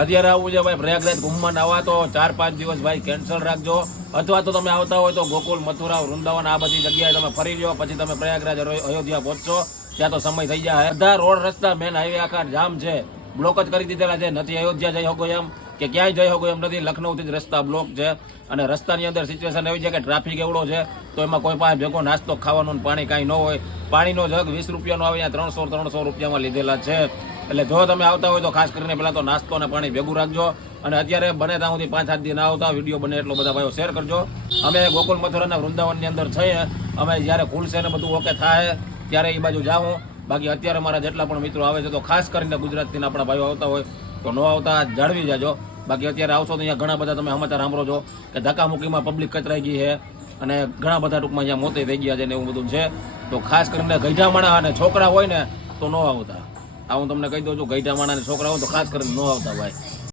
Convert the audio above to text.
અત્યારે આવું છે ભાઈ પ્રયાગરાજ કુંભમાં આવા તો 4-5 દિવસ ભાઈ કેન્સલ રાખજો, અથવા તો તમે આવતા હોય તો ગોકુલ, મથુરા, વૃંદાવન આ બધી જગ્યાએ તમે ફરી લો, પછી તમે પ્રયાગરાજ અયોધ્યા પહોંચશો, ત્યાં તો સમય થઈ જાય. બધા રોડ રસ્તા મેન હાઈવે આખા જામ છે, બ્લોક જ કરી દીધેલા છે. નથી અયોધ્યા જઈ શકો એમ કે ક્યાંય જઈ શકો એમ નથી. લખનૌથી જ રસ્તા બ્લોક છે, અને રસ્તાની અંદર સિચ્યુએશન એવી છે કે ટ્રાફિક એવડો છે તો એમાં કોઈ પાસે ભેગો નાસ્તો ખાવાનું પાણી કાંઈ ન હોય. પાણીનો જગ 20 રૂપિયાનો આવે, ત્યાં 300 રૂપિયામાં લીધેલા છે. એટલે જો તમે આવતા હોય તો ખાસ કરીને પહેલાં તો નાસ્તો અને પાણી ભેગું રાખજો. અને અત્યારે બને ત્યાં સુધી 5-7 દી ના આવતા, વિડીયો બને એટલો બધા ભાઈઓ શેર કરજો. અમે ગોકુલ, મથુરાના વૃંદાવનની અંદર છીએ. અમે જ્યારે ખુલશે ને બધું ઓકે થાય ત્યારે એ બાજુ જાઉં. બાકી અત્યારે મારા જેટલા પણ મિત્રો આવે છે તો ખાસ કરીને ગુજરાતથી આપણા ભાઈઓ આવતા હોય તો ન આવતા જાળવી જાજો. બાકી અત્યારે આવશો તો અહીંયા ઘણા બધા તમે સમાચાર સાંભળો છો કે ધક્કામુક્કીમાં પબ્લિક કચરાઈ ગઈ છે, અને ઘણા બધા ટૂંકમાં અહીંયા મોતે થઈ ગયા છે ને એવું બધું છે. તો ખાસ કરીને ગઈઢા માણા અને છોકરા હોય ને તો ન આવતા. આ હું તમને કહી દઉં છું, ગઈઢા માણા અને છોકરા હોય તો ખાસ કરીને ન આવતા ભાઈ.